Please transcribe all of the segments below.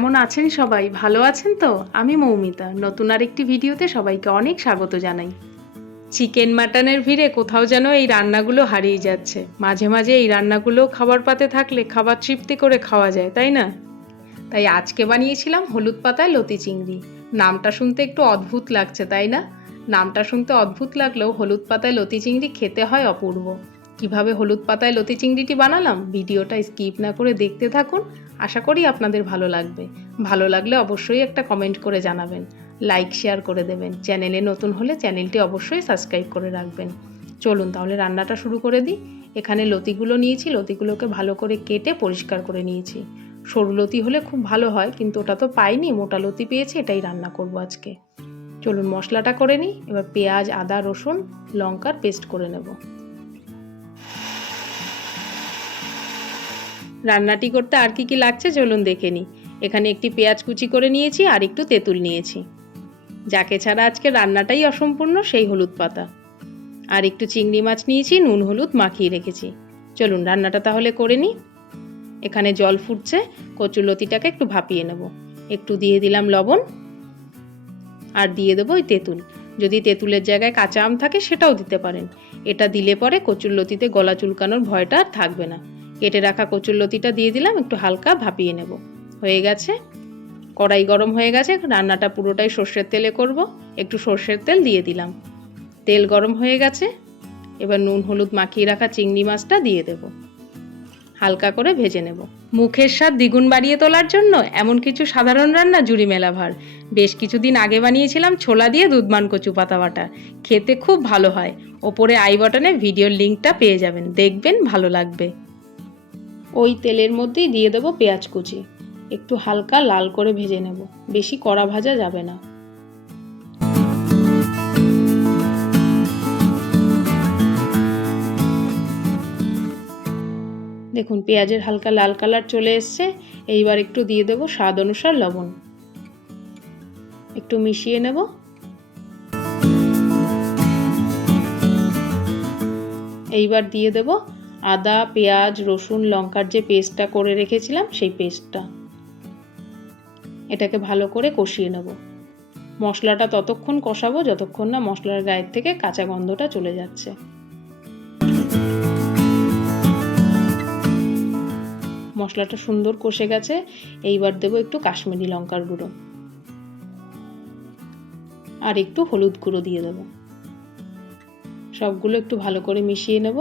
কেমন আছেন সবাই? ভালো আছেন তো? আমি মৌমিতা। নতুন আরেকটি ভিডিওতে সবাইকে অনেক স্বাগত জানাই। চিকেন মাটনের ভিড়ে কোথাও যেন এই রান্নাগুলো হারিয়ে যাচ্ছে। মাঝে মাঝে এই রান্নাগুলো খাবার পাতে থাকলে খাবার তৃপ্তি করে খাওয়া যায়, তাই না? তাই আজকে বানিয়েছিলাম হলুদ পাতায় লতি চিংড়ি। নামটা শুনতে একটু অদ্ভুত লাগছে, তাই না? নামটা শুনতে অদ্ভুত লাগলেও হলুদ পাতায় লতি চিংড়ি খেতে হয় অপূর্ব। কিভাবে হলুদ পাতায় লতি চিংড়িটি বানালাম ভিডিওটা স্কিপ না করে দেখতে থাকুন। আশা করি আপনাদের ভালো লাগবে। ভালো লাগলে অবশ্যই একটা কমেন্ট করে জানাবেন, লাইক শেয়ার করে দেবেন। চ্যানেলে নতুন হলে চ্যানেলটি অবশ্যই সাবস্ক্রাইব করে রাখবেন। চলুন তাহলে রান্নাটা শুরু করে দিই। এখানে লতিগুলো নিয়েছি, লতিগুলোকে ভালো করে কেটে পরিষ্কার করে নিয়েছি। সরু লতি হলে খুব ভালো হয়, কিন্তু ওটা তো পাইনি, মোটা লতি পেয়েছি, এটাই রান্না করব আজকে। চলুন মশলাটা করে নিই। এবার পেঁয়াজ, আদা, রসুন, লঙ্কার পেস্ট করে নেব। রান্নাটি করতে আর কি লাগছে চলুন দেখে নিই। এখানে একটি পেঁয়াজ কুচি করে নিয়েছি আর একটু তেঁতুল নিয়েছি। যাকে ছাড়া আজকে রান্নাটাই অসম্পূর্ণ সেই হলুদ পাতা। আর একটু চিংড়ি মাছ নিয়েছি, নুন হলুদ মাখিয়ে রেখেছি। চলুন রান্নাটা তাহলে করে নিই। এখানে জল ফুটছে, কচুরলতিটাকে একটু ভাপিয়ে নেব। একটু দিয়ে দিলাম লবণ আর দিয়ে দেবো ওই তেঁতুল। যদি তেঁতুলের জায়গায় কাঁচা আম থাকে সেটাও দিতে পারেন। এটা দিলে পরে কচুরলতিতে গলা চুলকানোর ভয়টা আর থাকবে না। কেটে রাখা কচুরলতিটা দিয়ে দিলাম, একটু হালকা ভাপিয়ে নেব। হয়ে গেছে। কড়াই গরম হয়ে গেছে, রান্নাটা পুরোটাই সর্ষের তেলে করব। একটু সর্ষের তেল দিয়ে দিলাম। তেল গরম হয়ে গেছে, এবার নুন হলুদ মাখিয়ে রাখা চিংড়ি মাছটা দিয়ে দেব। হালকা করে ভেজে নেব। মুখের স্বাদ দ্বিগুণ বাড়িয়ে তোলার জন্য এমন কিছু সাধারণ রান্না জুড়ি মেলা ভার। বেশ কিছুদিন আগে বানিয়েছিলাম ছোলা দিয়ে দুধমান কচু পাতা বাটা। খেতে খুব ভালো হয়। ওপরে আই বাটনে ভিডিওর লিঙ্কটা পেয়ে যাবেন, দেখবেন ভালো লাগবে। ওই তেলের মধ্যেই দিয়ে দেবো পেঁয়াজ কুচি। একটু হালকা লাল করে ভেজে নেব, বেশি কড়া ভাজা যাবে না। দেখুন পেঁয়াজের হালকা লাল কালার চলে এসছে। এইবার একটু দিয়ে দেবো স্বাদ অনুসার লবণ। একটু মিশিয়ে নেব। এইবার দিয়ে দেব আদা, পেঁয়াজ, রসুন, লঙ্কার যে পেস্টটা করে রেখেছিলাম সেই পেস্টটা। এটাকে ভালো করে কষিয়ে নেব। মশলাটা ততক্ষণ কষাবো যতক্ষণ না মশলার গায়ের থেকে কাঁচা গন্ধটা চলে যাচ্ছে। মশলাটা সুন্দর কষে গেছে। এইবার দেবো একটু কাশ্মীরি লঙ্কার গুঁড়ো আর একটু হলুদ গুঁড়ো দিয়ে দেবো। সবগুলো একটু ভালো করে মিশিয়ে নেব।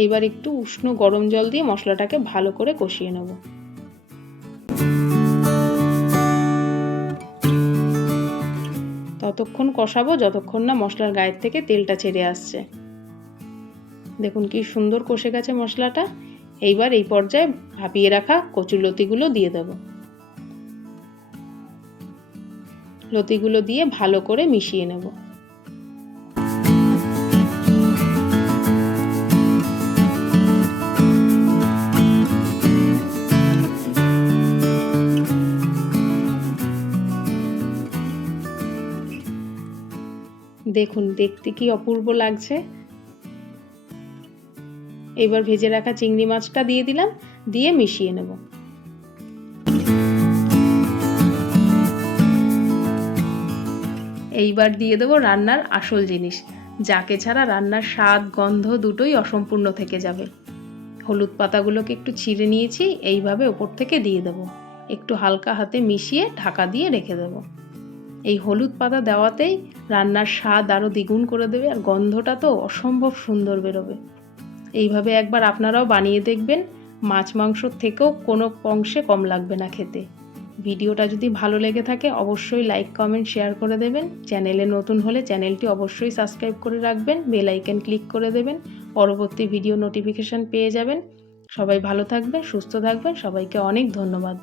এইবার একটু উষ্ণ গরম জল দিয়ে মশলাটাকে ভালো করে কষিয়ে নেব। ততক্ষণ কষাবো যতক্ষণ না মশলার গায়ের থেকে তেলটা ছেড়ে আসছে। দেখুন কি সুন্দর কষে গেছে মশলাটা। এইবার এই পর্যায়ে ভাপিয়ে রাখা কচুর লতিগুলো দিয়ে দেব। লতিগুলো দিয়ে ভালো করে মিশিয়ে নেব। দেখুন দেখতে কি অপূর্ব লাগছে। এবার ভেজে রাখা চিংড়ি মাছটা দিয়ে দিলাম, দিয়ে মিশিয়ে নেব। এইবার দিয়ে দেবো রান্নার আসল জিনিস, যাকে ছাড়া রান্নার স্বাদ গন্ধ দুটোই অসম্পূর্ণ থেকে যাবে। হলুদ পাতাগুলোকে একটু ছিঁড়ে নিয়েছি, এইভাবে ওপর থেকে দিয়ে দেবো। একটু হালকা হাতে মিশিয়ে ঢাকা দিয়ে রেখে দেবো। এই হলুদ পাতা দেওয়াতেই রান্নার স্বাদ আরও দ্বিগুণ করে দেবে, আর গন্ধটা তো অসম্ভব সুন্দর বেরোবে। এইভাবে একবার আপনারাও বানিয়ে দেখবেন, মাছ মাংসর থেকেও কোনো অংশে কম লাগবে না খেতে। ভিডিওটা যদি ভালো লেগে থাকে অবশ্যই লাইক কমেন্ট শেয়ার করে দেবেন। চ্যানেলে নতুন হলে চ্যানেলটি অবশ্যই সাবস্ক্রাইব করে রাখবেন, বেল আইকন ক্লিক করে দেবেন, পরবর্তী ভিডিও নোটিফিকেশান পেয়ে যাবেন। সবাই ভালো থাকবেন, সুস্থ থাকবেন, সবাইকে অনেক ধন্যবাদ।